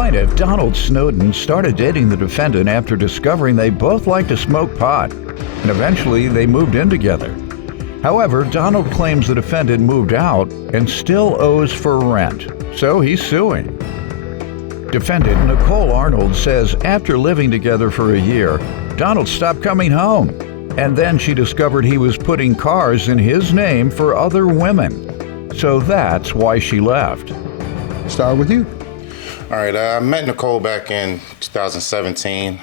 Plaintiff Donald Snowden started dating the defendant after discovering they both liked to smoke pot, and eventually they moved in together. However, Donald claims the defendant moved out and still owes for rent, so he's suing. Defendant Nicole Arnold says after living together for a year, Donald stopped coming home, and then she discovered he was putting cars in his name for other women. So that's why she left. Start with you. All right, I met Nicole back in 2017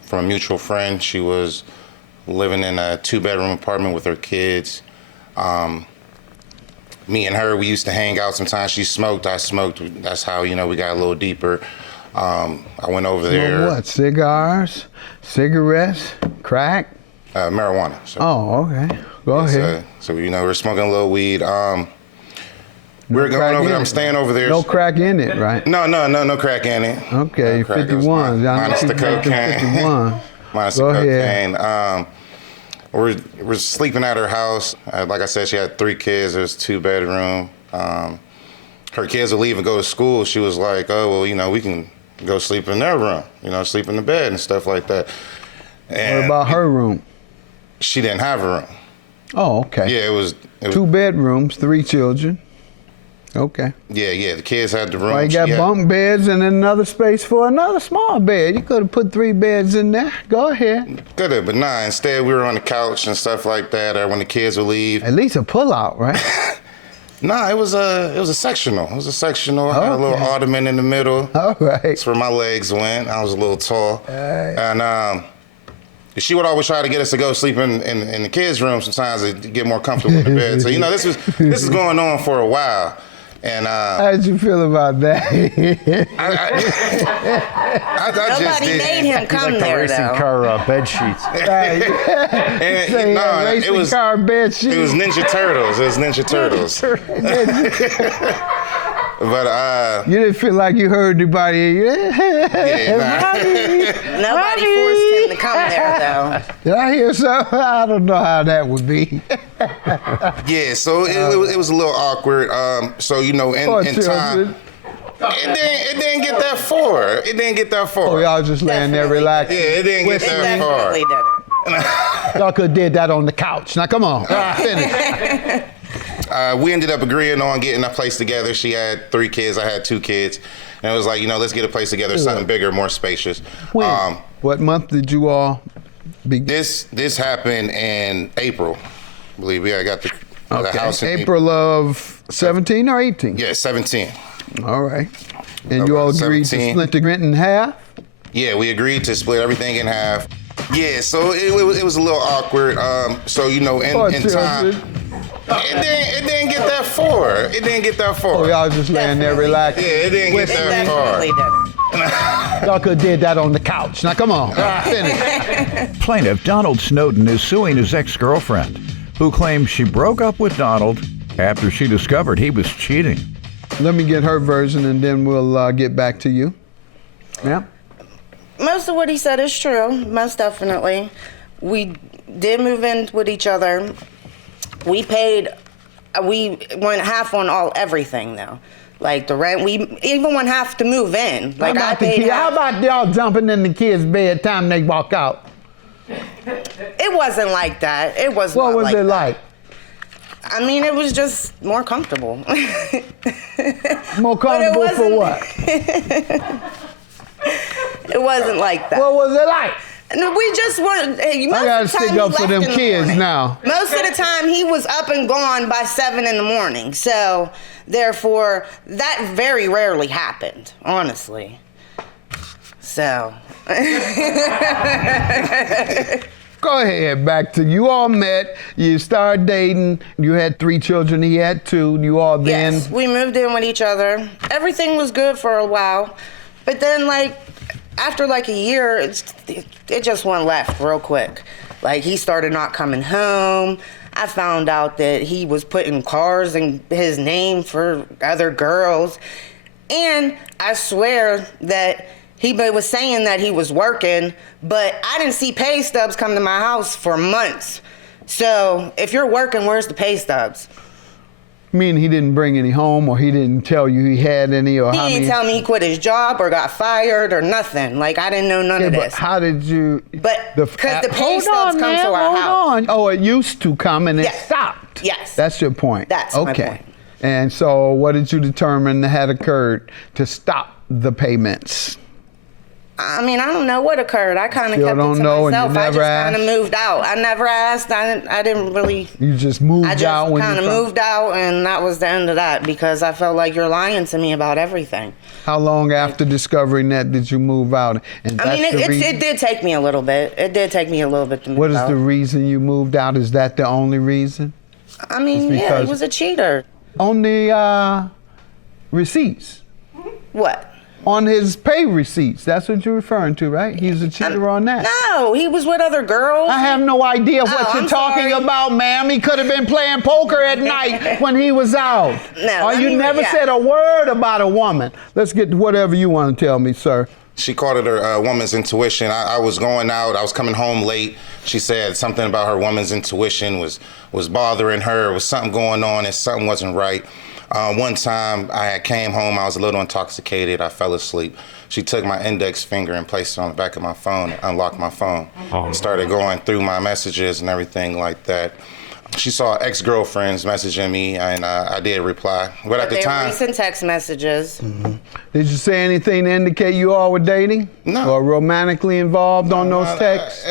from a mutual friend. She was living in a 2-bedroom apartment with her kids. Me and her, we used to hang out sometimes. She smoked, I smoked. That's how, we got a little deeper. I went over there. What, cigars, cigarettes, crack? Marijuana. So, oh, okay. Go ahead. So, we're smoking a little weed. We're going over there. I'm staying over there. No crack in it, right? No crack in it. Okay, no crack. 51. Minus the cocaine. 51. Minus the cocaine. We're sleeping at her house. Like I said, she had 3 kids. There's 2-bedroom. Her kids would leave and go to school. She was like, oh, well, we can go sleep in their room, sleep in the bed and stuff like that. And what about her room? She didn't have a room. Oh, okay. Yeah, it was 2 bedrooms, 3 children. Okay. Yeah, the kids had the room. Well, you got bunk beds and another space for another small bed. You could have put 3 beds in there. Go ahead. Could have, but nah. Instead, we were on the couch and stuff like that. Or when the kids would leave. At least a pull-out, right? Nah, it was a sectional. It was a sectional. I had a little ottoman in the middle. All right. That's where my legs went. I was a little tall. And she would always try to get us to go sleep in the kids' room sometimes to get more comfortable in the bed. So this is going on for a while. And how did you feel about that? Nobody made him come like there, racing though. car bed sheets. Racing car bed sheets. It was Ninja Turtles. It was Ninja Turtles. But you didn't feel like you heard anybody. Nobody forced him to come there, though. Did I hear something? I don't know how that would be. Yeah, so it was a little awkward. So in time. It didn't get that far. It didn't get that far. Oh, y'all just laying there relaxing. Yeah, it didn't get that far. Definitely did it. Y'all could have did that on the couch. Now, come on. Finish. We ended up agreeing on getting a place together. She had 3 kids. I had 2 kids. And it was like, let's get a place together, something bigger, more spacious. When? What month did you all begin? This happened in April, I believe. I got the house in April of 17 or 18? Yeah, 17. All right. And you all agreed to split the rent in half? Yeah, we agreed to split everything in half. Yeah, so it was a little awkward. In time. It didn't get that far. It didn't get that far. Oh, y'all just laying there relaxing. Yeah, it didn't get that far. Definitely did it. Y'all could have did that on the couch. Now, come on. Finish. Plaintiff Donald Snowden is suing his ex-girlfriend, who claims she broke up with Donald after she discovered he was cheating. Let me get her version, and then we'll get back to you. Yeah. Most of what he said is true, most definitely. We did move in with each other. We went half on everything though. Like the rent, we even went half to move in. Like I paid half. How about y'all jumping in the kids' bed time they walk out? It wasn't like that. It was What not was like it that. like? I mean, it was just more comfortable. More comfortable for what? It wasn't like that. What was it like? We just weren't. I gotta stick up for them kids now. Most of the time, he was up and gone by 7 in the morning. So, therefore, that very rarely happened, honestly. So. Go ahead, back to you all met, you started dating, you had 3 children, he had 2, you all then. Yes, we moved in with each other. Everything was good for a while. But then, after a year, it just went left real quick. He started not coming home. I found out that he was putting cars in his name for other girls. And I swear that he was saying that he was working, but I didn't see pay stubs come to my house for months. So if you're working, where's the pay stubs? Meaning he didn't bring any home, or he didn't tell you he had any, or He how didn't many? tell me he quit his job or got fired or nothing. Like, I didn't know none of But this. how did you? But because the pay hold stubs on, come man, to our hold house. on. Oh, it used to come and it Yes. stopped. Yes. That's your point. That's okay. my point. And so, what did you determine had occurred to stop the payments? I mean, I don't know what occurred. I kind of Still kept don't it to know, and you myself. I never just kind of asked? moved out. I never asked. I didn't really. You just moved I just out when kind you of found- moved out, and that was the end of that because I felt like you're lying to me about everything. How long after discovering that did you move out? And I mean, that's the reason? it did take me a little bit. It did take me a little bit to move What is out. the reason you moved out? Is that the only reason? I mean, It's yeah, because- he was a cheater. On the receipts, What? on his pay receipts. That's what you're referring to, right? He's a cheater on that. No, he was with other girls. I have no idea what Oh, you're I'm talking sorry. about, ma'am. He could have been playing poker at night when he was out. No, Or let you me- never yeah. said a word about a woman. Let's get to whatever you want to tell me, sir. She called it her woman's intuition. I was going out. I was coming home late. She said something about her woman's intuition was bothering her. It was something going on and something wasn't right. One time I had came home. I was a little intoxicated. I fell asleep. She took my index finger and placed it on the back of my phone and unlocked my phone. And started going through my messages and everything like that. She saw ex-girlfriends messaging me, and I did reply. But at the They were time, recent text messages. Did you say anything to indicate you all were dating? No. Or romantically involved on those texts?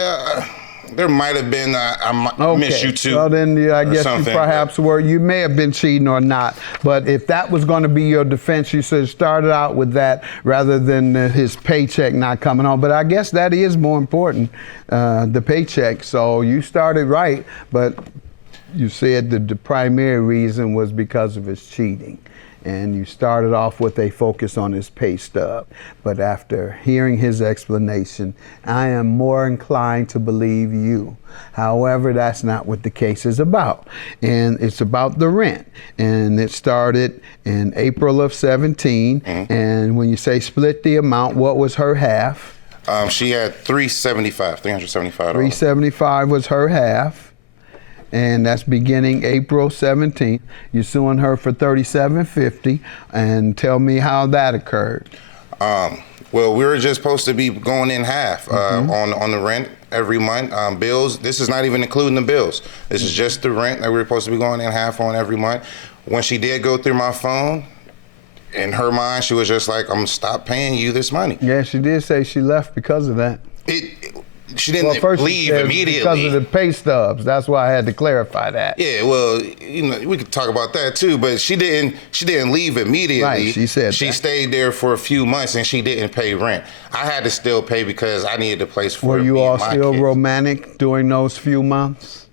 there might have been I miss you too. Well, then I or guess you something, perhaps were. You may have been cheating or not. But if that was going to be your defense, you should have started out with that rather than his paycheck not coming on. But I guess that is more important, the paycheck. So you started right, but you said that the primary reason was because of his cheating. And you started off with a focus on his pay stub. But after hearing his explanation, I am more inclined to believe you. However, that's not what the case is about. And it's about the rent. And it started in April of 17. And when you say split the amount, what was her half? She had $375. $375 was her half. And that's beginning April 17th. You're suing her for $37.50, and tell me how that occurred. Well, we were just supposed to be going in half on the rent every month. Bills, this is not even including the bills. This is just the rent that we were supposed to be going in half on every month. When she did go through my phone, in her mind, she was just like, I'm gonna stop paying you this money. Yeah, she did say she left because of that. She didn't First she leave said immediately. because of the pay stubs. That's why I had to clarify that. Yeah, well, we could talk about that too, but she didn't leave immediately. Right, she said she that. stayed there for a few months and she didn't pay rent. I had to still pay because I needed a place for Were you me and all my still kids. romantic during those few months?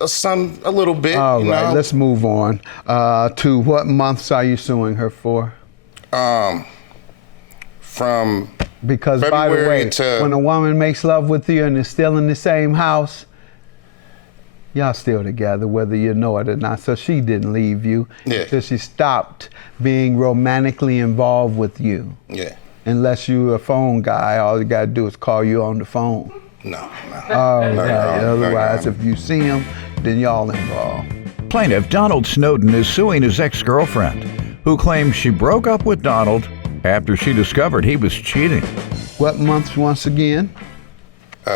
A little bit. All you right, know? let's move on. To what months are you suing her for? From Because, by the February way, to- when a woman makes love with you and is still in the same house, y'all still together, whether you know it or not. So she didn't leave you Yeah. until she stopped being romantically involved with you. Yeah. Unless you're a phone guy, all you got to do is call you on the phone. No. All No, right. no, Otherwise, no. if you see him, then y'all involved. Plaintiff Donald Snowden is suing his ex-girlfriend, who claims she broke up with Donald after she discovered he was cheating. What months once again?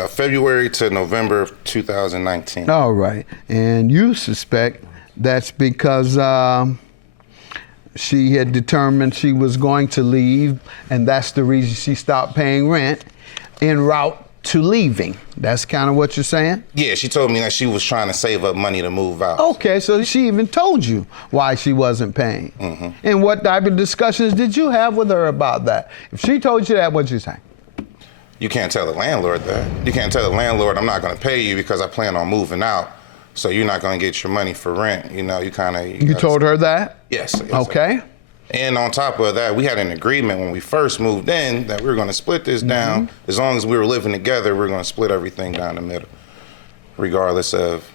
February to November of 2019. All right. And you suspect that's because she had determined she was going to leave, and that's the reason she stopped paying rent en route to leaving. That's kind of what you're saying? Yeah, she told me that she was trying to save up money to move out. Okay, so she even told you why she wasn't paying. And what type of discussions did you have with her about that? If she told you that, what'd you say? You can't tell the landlord that. You can't tell the landlord, I'm not going to pay you because I plan on moving out. So you're not going to get your money for rent. You know, You told her that? Yes. Okay. And on top of that, we had an agreement when we first moved in that we were going to split this down. As long as we were living together, we were going to split everything down the middle, regardless of,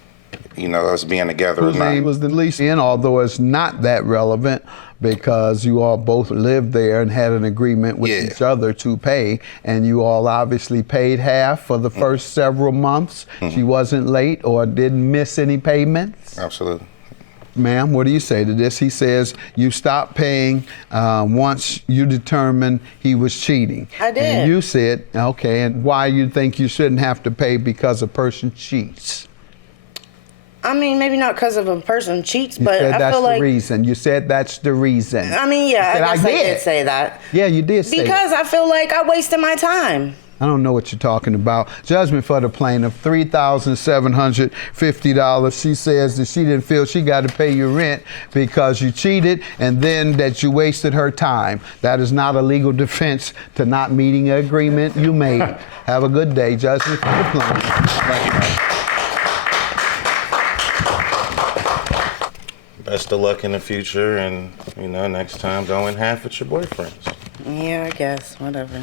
us being together or Whose name not. was the lease in, although it's not that relevant because you all both lived there and had an agreement with Yeah. each other to pay, and you all obviously paid half for the first several months. She wasn't late or didn't miss any payments. Absolutely. Ma'am, what do you say to this? He says you stopped paying once you determined he was cheating. I did. And you said, okay, and why you think you shouldn't have to pay because a person cheats? I mean, maybe not because of a person cheats, You but said I that's feel like the reason. You said that's the reason. I mean, yeah, You said, I guess I did say that. Yeah, you did say Because I feel like I wasted my time. I don't know what you're talking about. Judgment for the plaintiff, $3,750. She says that she didn't feel she got to pay your rent because you cheated and then that you wasted her time. That is not a legal defense to not meeting an agreement you made. Have a good day. Judgment for the plaintiff. Best of luck in the future, and next time go in half with your boyfriends. Yeah, I guess. Whatever.